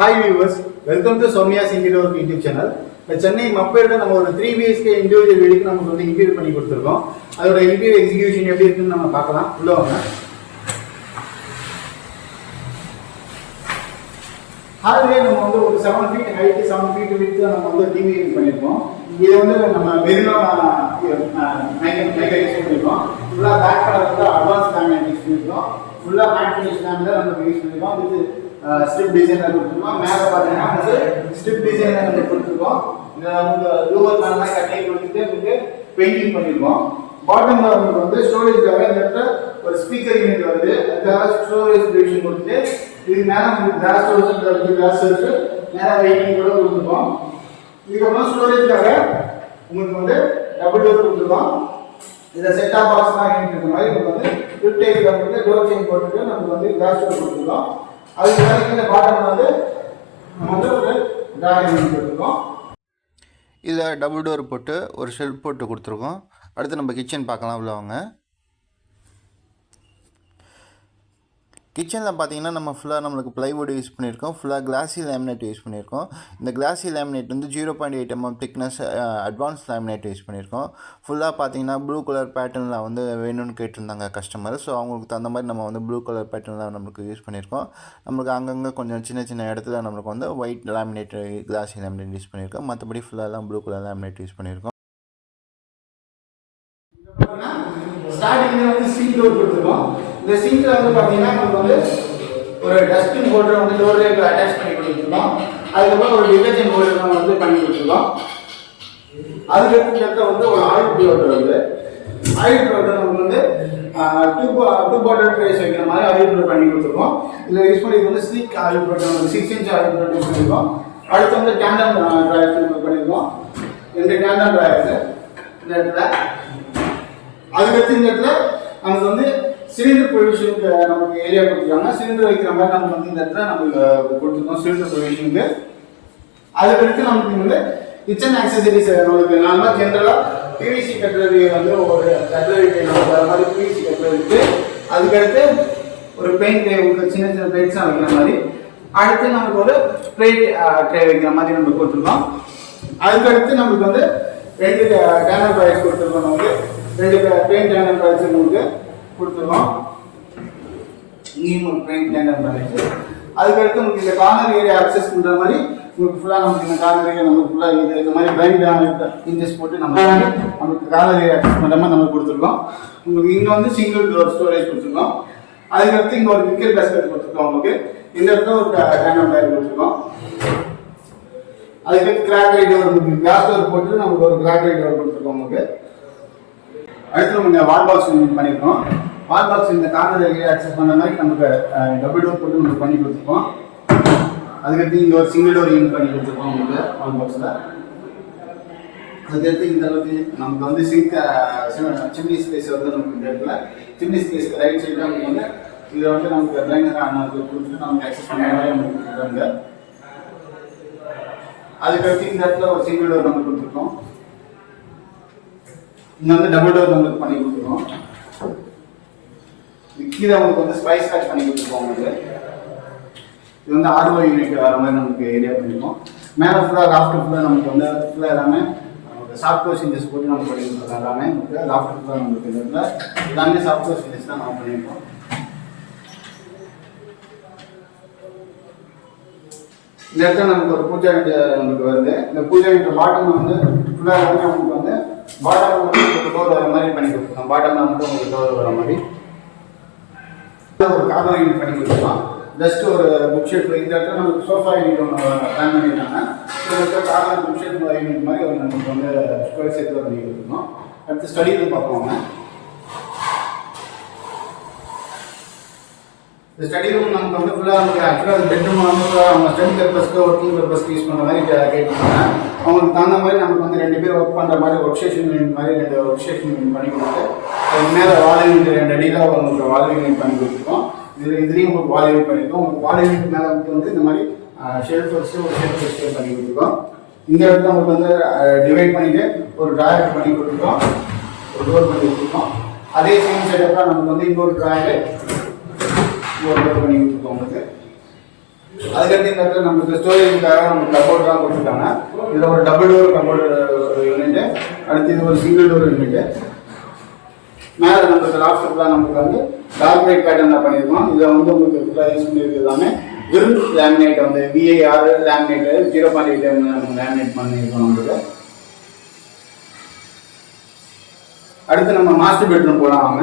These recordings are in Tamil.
Hi viewers, welcome to Soumya's Interior Work YouTube channel. Chennai மப்பேட நம்ம ஒரு 3 BHK இண்டிவிஜுவல் வீடுக்கு நமக்கு வந்து இன்டீரியர் பண்ணி கொடுத்துருக்கோம். அதோட இன்டீரியர் எக்ஸிகியூஷன் எப்படி இருக்குன்னு நம்ம பார்க்கலாம். உள்ள வாங்க. ஹால்லே நம்ம வந்து ஒரு 7 ஃபீட் ஹைட் 7 ஃபீட் வித் நம்ம வந்து டிவி பண்ணிருக்கோம். இது வந்து நம்ம மெரினா மைக்ரோவேவ் யூஸ் பண்ணிருக்கோம். ஃபுல்லா பேக் கலர் வந்து அட்வான்ஸ் லேமினேட் யூஸ் பண்ணிருக்கோம். ஃபுல்லா மேட் ஃபினிஷ் லேமினேட் நம்ம யூஸ் பண்ணிருக்கோம். இது ஸ்ட்ரிப் டிசைனர் கொடுத்துருக்கோம். மேலே பார்த்தீங்கன்னா வந்து ஸ்ட்ரிப் டிசைனர் நம்ம கொடுத்துருக்கோம். இதில் வந்து லூவர் மேலாம் கட்டிங் கொடுத்துட்டு உங்களுக்கு பெயிண்டிங் பண்ணியிருக்கோம். பாட்டம்ல உங்களுக்கு வந்து ஸ்டோரேஜ்க்காக இந்த இடத்துல ஒரு ஸ்பீக்கர் யூனிட் வருது. அதுக்காக ஸ்டோரேஜ் டிவிஷன் கொடுத்துட்டு இது மேலே உங்களுக்கு கிளாஸ் ஸ்டோரேஜ் வருது. கிளாஸ் வருது மேலே வெயிட்டிங் கூட கொடுத்துருக்கோம். இதுக்கப்புறம் ஸ்டோரேஜ்க்காக உங்களுக்கு வந்து டபுள் டோர் கொடுத்துருக்கோம். இதில் செட்டாப் பாக்ஸ்லாம் இருக்கிற மாதிரி உங்களுக்கு வந்து ஃபிஃப்ட் டைப்ல வந்து டோர் சேஞ்ச் போட்டுட்டு நமக்கு வந்து கிளாஸ் டோர் கொடுத்துருக்கோம். அதுக்கு மேலே இந்த பாட்டம் வந்து நம்ம வந்து ஒரு டிராயிங் கொடுத்துருக்கோம். இதில் டபுள் டோர் போட்டு ஒரு ஷெல்ஃப் போட்டு கொடுத்துருக்கோம். அடுத்து நம்ம கிச்சன் பார்க்கலாம். உள்ளவங்க கிச்சனில் பார்த்தீங்கன்னா நம்ம ஃபுல்லாக நம்மளுக்கு ப்ளைவுட் யூஸ் பண்ணியிருக்கோம். ஃபுல்லாக கிளாஸி லேமினேட் யூஸ் பண்ணியிருக்கோம். இந்த கிளாஸி லேமினேட் வந்து 0.8 mm thickness advance laminate use பண்ணியிருக்கோம். ஃபுல்லாக பார்த்தீங்கன்னா ப்ளூ கலர் பேட்டர்னில் வந்து வேணும்னு கேட்டிருந்தாங்க கஸ்டமர். ஸோ அவங்களுக்கு தகுந்த மாதிரி நம்ம வந்து ப்ளூ கலர் பேட்டர்னில் நம்மளுக்கு யூஸ் பண்ணியிருக்கோம். நம்மளுக்கு அங்கங்கே கொஞ்சம் சின்ன சின்ன இடத்துல நம்மளுக்கு வந்து white laminate classy laminate use பண்ணியிருக்கோம். மற்றபடி ஃபுல்லாக ப்ளூ கலர் லேமினேட் யூஸ் பண்ணியிருக்கோம். ஸ்டார்டிங்ல வந்து சிங்க் டோர் கொடுத்துருக்கோம். இந்த சிங்க்ல வந்து பாத்தீங்கன்னா நமக்கு வந்து ஒரு டஸ்ட்பின் ஹோல்டர் வந்து டோர்ல அட்டாச் பண்ணி கொடுத்துருக்கோம். அதுக்கப்புறம் ஒரு டிடர்ஜென்ட் ஹோல்டர் நம்ம வந்து பண்ணி கொடுத்துருக்கோம். அதுக்கடுத்து வந்து ஒரு ஆயில் பிளோட்டர் வந்து ஆயில் பிளோட்டர் நமக்கு வந்து டூ பாட்டில் ட்ரேஸ் வைக்கிற மாதிரி ஆயில் பிளோட் பண்ணி கொடுத்துருக்கோம். இதில் யூஸ் பண்ணி வந்து ஸ்லீக் ஆயில் பிளோட்டர் வந்து 6 inch ஆயில் பிளோட் யூஸ் பண்ணியிருக்கோம். அடுத்து வந்து டேண்டம் ட்ராயர்ஸ் பண்ணியிருக்கோம். 2 டேண்டம் ட்ராயர்ஸ் இந்த இடத்துல. அதுக்கடுத்து இந்த இடத்துல நமக்கு வந்து சிலிண்டர் ப்ரொவிஷனுக்கு நமக்கு ஏரியா கொடுத்துருக்காங்க. சிலிண்டர் வைக்கிற மாதிரி நமக்கு வந்து இந்த இடத்துல நமக்கு கொடுத்துருக்கோம் சிலிண்டர் ப்ரொவிஷனுக்கு. அதுக்கடுத்து நமக்கு வந்து கிச்சன் ஆக்சசரிஸ் நம்மளுக்கு நார்மலாக ஜென்ரலாக பிவிசி கட்லரி வந்து ஒரு கட்லரி நமக்கு வர மாதிரி பிவிசி கட்லரி இருக்குது. அதுக்கடுத்து ஒரு பெயிண்ட் ட்ரே உங்களுக்கு சின்ன சின்ன பிளேட்ஸாக வைக்கிற மாதிரி. அடுத்து நமக்கு ஒரு பிளேட் ட்ரே வைக்கிற மாதிரி நம்ம கொடுத்துருக்கோம். அதுக்கடுத்து நமக்கு வந்து 2 டேனர் ப்ராய்ஸ் கொடுத்துருக்கோம். நமக்கு 2 பெயிண்ட் டேனர் ப்ராய்ஸ் உங்களுக்கு கொடுத்துருக்கோம். இங்கேயும் பெயிண்ட் டேனர் ப்ராய்ஸ். அதுக்கடுத்து உங்களுக்கு இந்த கார்னர் ஏரியா அக்சஸ் பண்ணுற மாதிரி உங்களுக்கு ஃபுல்லாக நமக்கு இந்த கார்னர் ஏரியா நமக்கு ஃபுல்லாக இது இந்த மாதிரி பிளைண்ட் இன்ச்சஸ் போட்டு நமக்கு கார்னர் ஏரியா அக்சஸ் பண்ணுற மாதிரி நமக்கு கொடுத்துருக்கோம். உங்களுக்கு இங்கே வந்து சிங்கிள் டோர் ஸ்டோரேஜ் கொடுத்துருக்கோம். அதுக்கடுத்து இங்கே ஒரு விக்கெட் பேஸ்கெட் கொடுத்துருக்கோம். உங்களுக்கு இந்த இடத்துல ஒரு டேனர் ப்ராய்ஸ் கொடுத்துருக்கோம். அதுக்கடுத்து கிராக்கரி டோர் உங்களுக்கு கிளாஸ் டோர் போட்டு நமக்கு ஒரு கிராக்கரி டோர் கொடுத்துருக்கோம். உங்களுக்கு அடுத்து நம்ம இந்த வால் பாக்ஸ் பண்ணியிருக்கோம். வால் பாக்ஸ் இந்த கார்னர் ஏரியா அக்சஸ் பண்ண மாதிரி நமக்கு டபுள் டோர் போட்டு நமக்கு பண்ணி கொடுத்துருக்கோம். அதுக்கடுத்து இங்கே ஒரு சிங்கிள் டோர் யூனிட் பண்ணி கொடுத்துருக்கோம் உங்களுக்கு வால் பாக்ஸில். அதுக்கடுத்து இந்த அளவுக்கு நமக்கு வந்து சிம்னி ஸ்பேஸ் வந்து நமக்கு இந்த இடத்துல சிம்னி ஸ்பேஸ்க்கு ரைட் சைடு நமக்கு வந்து இதில் வந்து நமக்கு பிளைனர் ஆனது கொடுத்துட்டு நமக்கு அக்சஸ் பண்ண மாதிரி நமக்கு கொடுத்துருக்காங்க. அதுக்கடுத்து இந்த இடத்துல ஒரு சிங்கிள் டோர் நம்ம கொடுத்துருக்கோம். இங்கே வந்து டபுள் டோர் நம்மளுக்கு பண்ணி கொடுத்துருக்கோம். கீழே உங்களுக்கு வந்து ஸ்பைஸ் பேக் பண்ணி கொடுத்துருக்கோம். உங்களுக்கு இது வந்து ஆர்ஓ யூனிட் வர மாதிரி நமக்கு ஏரியா பண்ணியிருக்கோம். மேலே ஃபுல்லாக லாஃப்ட் ஃபுல்லாக நமக்கு வந்து ஃபுல்லாக எல்லாமே சாஃப்ட் கோர் சிஞ்சஸ் போட்டு நம்ம பண்ணி கொடுத்துருக்கோம். எல்லாமே நமக்கு லாஃப்ட் ஃபுல்லாக நமக்கு இதில் எல்லாமே சாஃப்ட் கோர் சிஞ்சஸ் தான் நம்ம பண்ணியிருக்கோம். இந்த இடத்துல நமக்கு ஒரு பூஜா வீட்டு நமக்கு வருது. இந்த பூஜா வீட்டு பாட்டம் வந்து ஃபுல்லாக எல்லாமே நமக்கு வந்து பாட்டம் வந்து ஒரு டோர் வர மாதிரி பண்ணி கொடுத்துருக்கோம். பாட்டம்ல வந்து உங்களுக்கு டோர் வர மாதிரி ஒரு கார்னர் யூனிட் பண்ணி கொடுத்துருக்கோம். ஜஸ்ட் ஒரு புக் ஷெல்ஃப் இந்த இடத்துல நமக்கு சோஃபா யூனிட் ஒன்று பிளான் பண்ணியிருக்காங்க. கார்னர் புக் ஷெல்ஃப் யூனிட் மாதிரி ஒரு நமக்கு வந்து ஸ்கொயர் சைஸில் பண்ணி கொடுத்துருக்கோம். அடுத்து ஸ்டடி ரூம் பார்ப்போங்க. இந்த ஸ்டடி ரூம் நமக்கு வந்து ஃபுல்லாக நமக்கு ஆக்சுவலாக பெட்ரூம் வந்து அவங்க ஸ்டடி பர்பஸ்க்கு ஒர்க்கிங் பர்பஸ்க்கு யூஸ் பண்ணுற மாதிரி கேட்டுருக்காங்க. அவங்களுக்கு தகுந்த மாதிரி நமக்கு வந்து 2 பேர் ஒர்க் பண்ணுற மாதிரி ஒர்க் ஸ்டேஷன் யூனிட் மாதிரி 2 ஒர்க் ஸ்டேஷன் யூனிட் பண்ணி கொடுத்து அதுக்கு மேலே வால் யூனிட் 2 அடியில் உங்களுக்கு வால் யூனிட் பண்ணி கொடுத்துருக்கோம். இதுலேயும் உங்களுக்கு வால் யூனிட் பண்ணியிருக்கோம். உங்களுக்கு வால் யூனிட் மேலே வந்து இந்த மாதிரி ஷெல்ஃப் வச்சு ஒரு ஷெல்ஃப் வச்சு பண்ணி கொடுத்துருக்கோம். இந்த இடத்துல உங்களுக்கு வந்து டிவைட் பண்ணிட்டு ஒரு ட்ராயர் பண்ணி கொடுத்துருக்கோம். ஒரு டோர் பண்ணி கொடுத்துருக்கோம். அதே சேம் செட்டப்பில் நமக்கு வந்து இன்னொரு ட்ராயர் ஒரு டோர் பண்ணி கொடுத்துருக்கோம். உங்களுக்கு அதுக்கடுத்து இந்த இடத்துல நமக்கு ஸ்டோரேஜுக்காக நமக்கு கபோர்ட்லாம் கொடுத்துருக்காங்க. இதில் ஒரு டபுள் டோர் கபோர்டு ஒரு யூனிட்டு, அடுத்து இது ஒரு சிங்கிள் டோர் யூனிட்டு. மேலே நமக்கு லாஸ்ட் ஃபுல்லாக நமக்கு வந்து டார்க் லைட் பேட்டர்னில் பண்ணியிருக்கோம். இதில் வந்து உங்களுக்கு ஃபுல்லாக யூஸ் பண்ணியிருக்கிறது எல்லாமே வில் லேமினேட் வந்து VAR லேமினேட் 0.8 லேமினேட் பண்ணியிருக்கோம் நம்மளுக்கு. அடுத்து நம்ம மாஸ்டர் பெட்ரூம் போகலாம் வாங்க.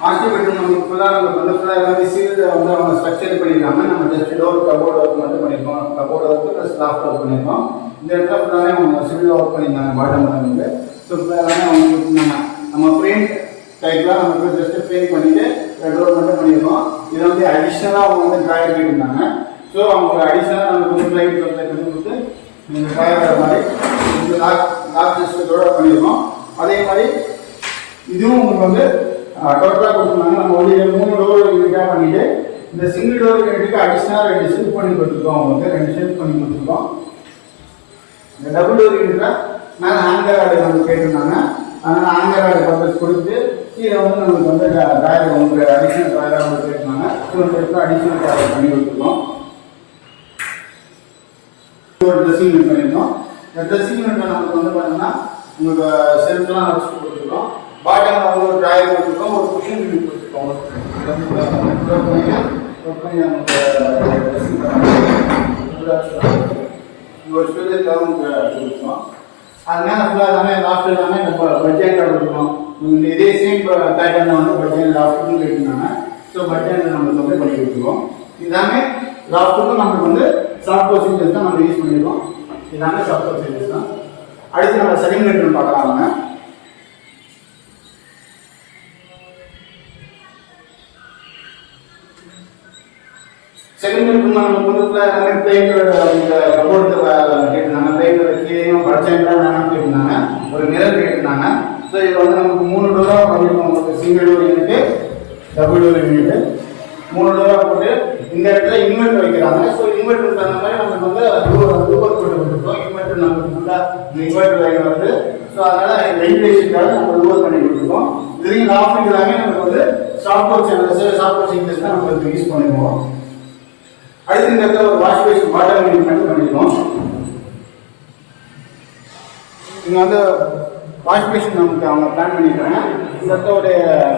மாஸ்டர் பெட்ரூம் நமக்கு ஃபுல்லாக எல்லாமே சீல் வந்து அவங்க ஸ்ட்ரக்சர் பண்ணியிருக்காங்க. நம்ம ஜஸ்ட் டோர் கபோர்டு ஒர்க் மட்டும் பண்ணியிருக்கோம். Cupboard work plus loft work பண்ணியிருக்கோம். இந்த இடத்துல ஃபுல்லாகவே அவங்க சிவில் ஒர்க் பண்ணியிருந்தாங்க பாட்டம் வந்து. ஸோ ஃபுல்லாக எல்லாமே அவங்க கொடுத்துருந்தாங்க. நம்ம ஃப்ரேம் டைப்லாம் நமக்கு ஜஸ்ட் ஃப்ரேம் பண்ணிவிட்டு டோர் மட்டும் பண்ணியிருக்கோம். இதை வந்து அடிஷ்னலாக அவங்க வந்து ட்ராயர் கேட்டிருந்தாங்க. ஸோ அவங்க அடிஷ்னலாக நமக்கு வந்து ப்ளைட் பண்ணி கொடுத்து இந்த ட்ராயர் மாதிரி இந்த லாக் சிஸ்டத்தோட பண்ணியிருக்கோம். அதே மாதிரி இதுவும் உங்களுக்கு வந்து டோட்டலாக கொடுத்துருந்தாங்க. நம்ம வந்து 3 டோர் யூனிட்டாக பண்ணிவிட்டு இந்த சிங்கிள் டோர் யூனிட்டுக்கு அடிஷ்னலாக 2 ஷெல்ஃப் பண்ணி கொடுத்துருக்கோம். அவங்களுக்கு 2 ஷெல்ஃப் பண்ணி கொடுத்துருக்கோம். இந்த டபுள் டோர் யூனிட்டில் மேலே ஹேங்கர் ஆர்டு நமக்கு கேட்டிருந்தாங்க. அதனால் ஹேங்கர் ஆர்டு பர்பஸ் கொடுத்து கீழே வந்து நமக்கு வந்து ட்ராயர் உங்களுக்கு அடிஷ்னல் ட்ராயராக வந்து கேட்டிருந்தாங்க. ஸோ இந்த இடத்துல அடிஷ்னல் ட்ராயர் பண்ணி கொடுத்துருக்கோம். ஒரு ட்ரெஸ்ஸிங் யூனிட் பண்ணியிருக்கோம். இந்த ட்ரெஸ்ஸிங் யூனிட்டில் நமக்கு வந்து பார்த்தீங்கன்னா உங்களுக்கு செல்ஃப்லாம் வச்சுட்டு கொடுத்துருக்கோம். பாட்டமில் வந்து ஒரு ட்ராயர் கொடுத்துருக்கோம். ஒரு குஷன் யூனிட் கொடுத்துருக்கோம். ஒரு ஸ்டோரேஜ் கொடுத்துருக்கோம். அதனால ஃபுல்லாக எல்லாமே லாஃப்ட் எல்லாமே நம்ம பட்ஜெட் கொடுத்துருக்கோம். இதே சேம் பேட்டர்னில் வந்து பட்ஜெட் லாஃப்ட்டுன்னு கேட்டிருந்தாங்க. ஸோ பட்ஜெட் நம்மளுக்கு வந்து பண்ணி கொடுத்துருக்கோம். எல்லாமே லாஃப்ட்டுக்கும் நம்மளுக்கு வந்து சாஃப்ட் ப்ரொசீஜர்ஸ் தான் நம்ம யூஸ் பண்ணியிருக்கோம். எல்லாமே சாஃப்ட் ப்ரொசீஜர்ஸ் தான். அடுத்து நம்ம செகண்ட் பெட்ரூம் பார்க்கலாங்க. செகண்ட் பெட்ரூம் நமக்கு வந்து எல்லாமே பிளேட்டோட கபோர்டு கேட்டிருந்தாங்க. பிளேட்டோட கீழேயும் பட்ஜெட்லாம் வேணாம்னு கேட்டிருந்தாங்க. ஒரு மிரர் கேட்டிருந்தாங்க. ஸோ இதில் வந்து நமக்கு 3 டோராக பண்ணியிருக்கோம். நமக்கு single door unit, double door unit 3 டோராக போட்டு இந்த இடத்துல இன்வெர்டர் வைக்கிறாங்க. ஸோ இன்வெர்டருக்கு தகுந்த மாதிரி நமக்கு வந்து ரூபர் போட்டு கொடுத்துருக்கோம். இன்வெர்டர் நமக்கு ஃபுல்லாக இன்வெர்டர் லைன் வருது. ஸோ அதனால் வென்டிலேஷனுக்காக நம்ம ரூபர் பண்ணி கொடுத்துருக்கோம். இதுலேயும் லாஃப்ட் எல்லாமே நமக்கு வந்து சாஃப்ட்வேர் சேனல்ஸ் சாஃப்ட்வேர் சேஞ்சஸ் தான் நம்ம யூஸ் பண்ணிக்குவோம். அடுத்து இந்த இடத்துல ஒரு வாஷ் பேஷன் வாட்டர் யூனிட் மட்டும் பண்ணியிருக்கோம். இங்கே வந்து வாஷ் பேஷன் நமக்கு அவங்க பிளான் பண்ணியிருக்காங்க. இந்த இடத்துல ஒரு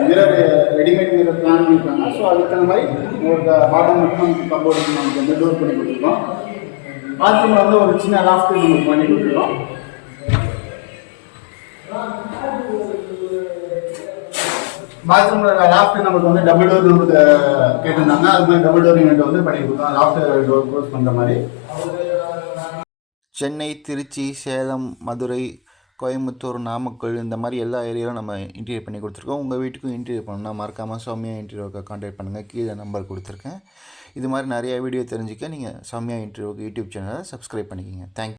மிரர் ரெடிமேட் மிரர் பிளான் பண்ணியிருக்காங்க. ஸோ அதுக்கு தகுந்த மாதிரி உங்களுக்கு பாட்டம் மட்டும் நமக்கு கபோர்டுக்கு நமக்கு வந்து டோர் பண்ணி கொடுத்துருக்கோம். பாத்ரூமில் வந்து ஒரு சின்ன லாஃப்ட் நமக்கு பண்ணி கொடுத்துருக்கோம். பாத்ரூமில் லாஃப்ட் நமக்கு வந்து டபுள் டோர் நமக்கு கேட்டிருந்தாங்க. அது மாதிரி டபுள் டோர் யூனிட் வந்து பண்ணி கொடுத்தோம். லாஃப்ட் டோர் க்ளோஸ் பண்ணுற மாதிரி. சென்னை, திருச்சி, சேலம், மதுரை, கோயம்புத்தூர், நாமக்கல் இந்த மாதிரி எல்லா ஏரியாவிலும் நம்ம இன்டீரியர் பண்ணி கொடுத்துருக்கோம். உங்கள் வீட்டுக்கும் இன்டீரியர் பண்ணணும்னா மறக்காமல் சௌமியா இன்டீரியருக்கு கான்டாக்ட் பண்ணுங்கள். கீழே நம்பர் கொடுத்துருக்கேன். இது மாதிரி நிறைய வீடியோ தெரிஞ்சுக்க நீங்கள் சௌமியா இன்டீரியருக்கு யூடியூப் சேனலை சப்ஸ்கிரைப் பண்ணிக்கோங்க. தேங்க்யூ.